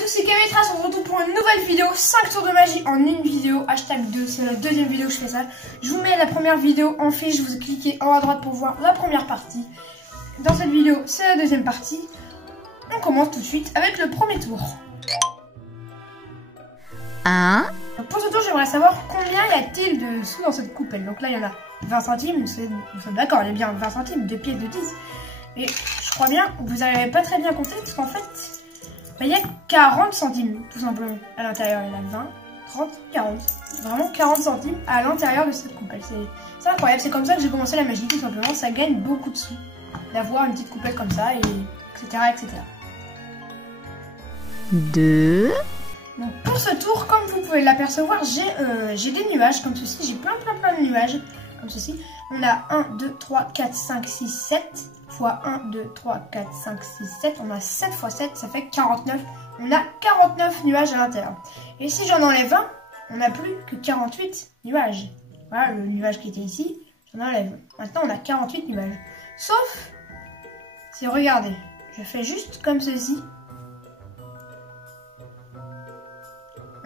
tous, c'est Kametras, on se retrouve pour une nouvelle vidéo, 5 tours de magie en une vidéo, #2, c'est la deuxième vidéo que je fais ça. Je vous mets la première vidéo en fiche, vous cliquez en haut à droite pour voir la première partie. Dans cette vidéo, c'est la deuxième partie. On commence tout de suite avec le premier tour. Donc pour ce tour, j'aimerais savoir combien y a-t-il de sous dans cette coupelle. Donc là, il y en a 20 centimes, nous sommes d'accord, il y a bien 20 centimes, 2 pièces de 10. Et je crois bien que vous n'arrivez pas très bien compter, parce qu'en fait, il y a 40 centimes, tout simplement, à l'intérieur. Il y en a 20, 30, 40. Vraiment 40 centimes à l'intérieur de cette coupelle. C'est incroyable, c'est comme ça que j'ai commencé la magie, tout simplement. Ça gagne beaucoup de sous d'avoir une petite coupelle comme ça, et etc. etc. 2. Donc pour ce tour, comme vous pouvez l'apercevoir, j'ai des nuages comme ceci. J'ai plein de nuages comme ceci. On a 1, 2, 3, 4, 5, 6, 7 fois 1, 2, 3, 4, 5, 6, 7. On a 7 fois 7, ça fait 49. On a 49 nuages à l'intérieur. Et si j'en enlève un, on n'a plus que 48 nuages. Voilà, le nuage qui était ici, j'en enlève. Maintenant, on a 48 nuages. Sauf si, regardez, je fais juste comme ceci.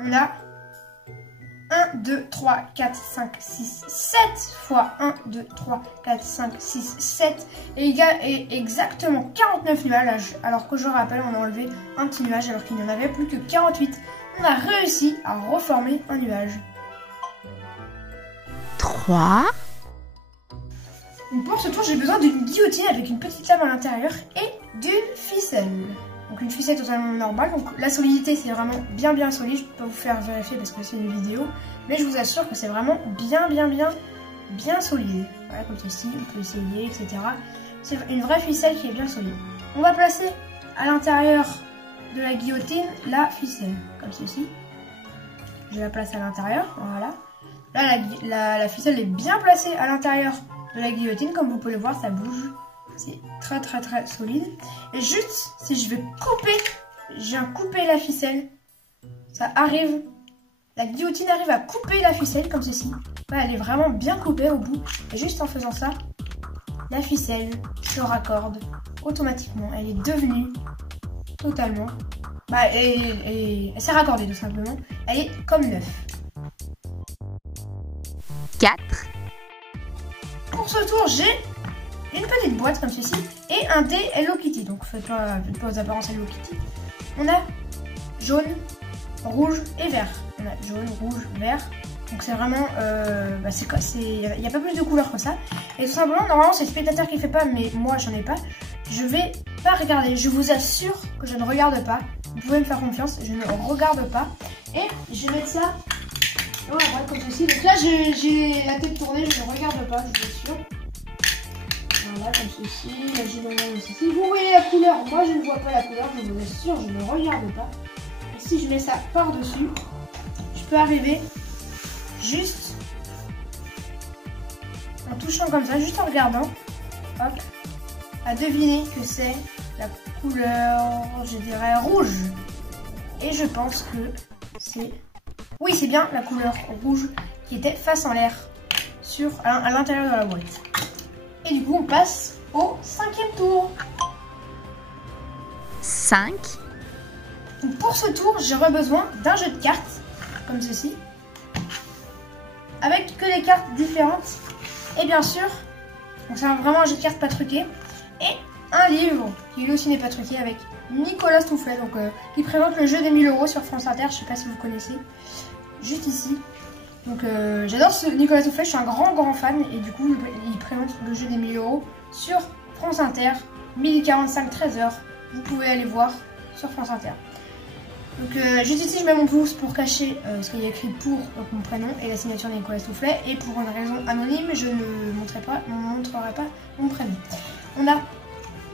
On a 1, 2, 3, 4, 5, 6, 7 fois 1, 2, 3, 4, 5, 6, 7 et exactement 49 nuages. Alors que je rappelle, on a enlevé un petit nuage alors qu'il n'y en avait plus que 48. On a réussi à reformer un nuage. 3. Donc pour ce tour, j'ai besoin d'une guillotine avec une petite lame à l'intérieur et d'une ficelle. Donc une ficelle totalement normale, donc la solidité c'est vraiment bien solide, je peux pas vous faire vérifier parce que c'est une vidéo, mais je vous assure que c'est vraiment bien solide. Voilà, comme ceci, on peut essayer, etc. C'est une vraie ficelle qui est bien solide. On va placer à l'intérieur de la guillotine la ficelle, comme ceci. Je la place à l'intérieur, voilà. Là la ficelle est bien placée à l'intérieur de la guillotine, comme vous pouvez le voir, ça bouge. C'est très solide. Et juste, si je vais couper, je viens couper la ficelle, ça arrive, la guillotine arrive à couper la ficelle comme ceci. Ouais, elle est vraiment bien coupée au bout. Et juste en faisant ça, la ficelle se raccorde automatiquement. Elle est devenue totalement, elle s'est raccordée tout simplement. Elle est comme neuf. 4. Pour ce tour, j'ai une petite boîte comme ceci et un dé Hello Kitty. Donc faites pas aux apparences Hello Kitty. On a jaune, rouge et vert. On a jaune, rouge, vert. Donc c'est vraiment, il n'y a pas plus de couleurs que ça. Et tout simplement, normalement c'est le spectateur qui fait pas, mais moi j'en ai pas. Je vais pas regarder. Je vous assure que je ne regarde pas. Vous pouvez me faire confiance. Je ne regarde pas. Et je vais mettre ça dans la boîte comme ceci. Donc là j'ai la tête tournée. Je ne regarde pas. Je vous assure. Voilà, comme ceci, là j'ai comme ceci. Vous voyez la couleur, moi je ne vois pas la couleur, je vous assure, je ne regarde pas. Et si je mets ça par-dessus, je peux arriver juste en touchant comme ça, juste en regardant, hop, à deviner que c'est la couleur, je dirais rouge. Et je pense que c'est... Oui, c'est bien la couleur rouge qui était face en l'air à l'intérieur de la boîte. Et du coup, on passe au 5e tour. 5. Donc pour ce tour, j'aurai besoin d'un jeu de cartes, comme ceci, avec que des cartes différentes. Et bien sûr, donc c'est vraiment un jeu de cartes pas truqué. Et un livre, qui lui aussi n'est pas truqué, avec Nicolas Toufflet, donc qui présente le jeu des 1000 € sur France Inter, je sais pas si vous connaissez, juste ici. Donc j'adore ce Nicolas Toufflet, je suis un grand fan et du coup il présente le jeu des 1000 € sur France Inter, 12h45, 13h, vous pouvez aller voir sur France Inter. Donc juste ici je mets mon pouce pour cacher ce qu'il y a écrit pour donc, mon prénom et la signature de Nicolas Toufflet, et pour une raison anonyme je ne montrerai pas mon prénom. On a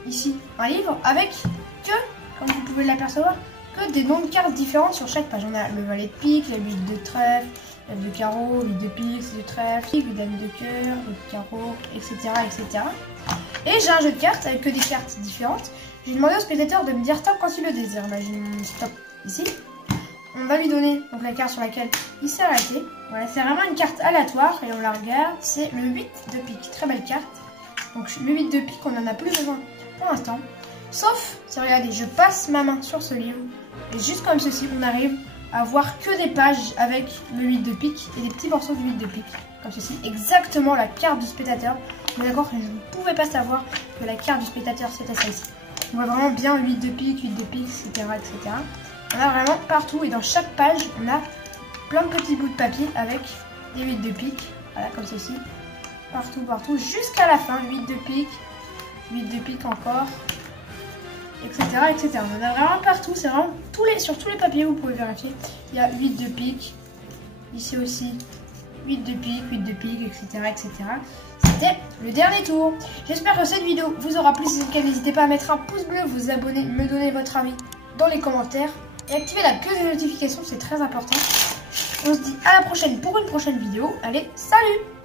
ici un livre avec que, comme vous pouvez l'apercevoir, que des noms de cartes différentes sur chaque page. On a le valet de pique, la 8 de trèfle, la de carreau, 8 de pique, 6 de trèfle, 8 dame de cœur, 8 de carreau, etc. Et j'ai un jeu de cartes avec que des cartes différentes. J'ai demandé au spectateur de me dire stop quand il le désire. Bah, j'ai mis stop ici. On va lui donner donc la carte sur laquelle il s'est arrêté. Voilà, c'est vraiment une carte aléatoire et on la regarde. C'est le 8 de pique. Très belle carte. Donc le 8 de pique, on n'en a plus besoin pour l'instant. Sauf, si regardez, je passe ma main sur ce livre. Et juste comme ceci, on arrive à voir que des pages avec le 8 de pique et des petits morceaux du 8 de pique. Comme ceci, exactement la carte du spectateur. Mais d'accord, je ne pouvais pas savoir que la carte du spectateur c'était ça ici. On voit vraiment bien 8 de pique, etc., etc. On a vraiment partout et dans chaque page, on a plein de petits bouts de papier avec des 8 de pique. Voilà, comme ceci. Partout, jusqu'à la fin. 8 de pique encore, etc., etc. On a vraiment partout, c'est vraiment sur tous les papiers, vous pouvez vérifier. Il y a 8 de pique, ici aussi 8 de pique, etc., etc. C'était le dernier tour. J'espère que cette vidéo vous aura plu. Si c'est le cas, n'hésitez pas à mettre un pouce bleu, vous abonner, me donner votre avis dans les commentaires et activer la cloche de notification, c'est très important. On se dit à la prochaine pour une prochaine vidéo. Allez, salut!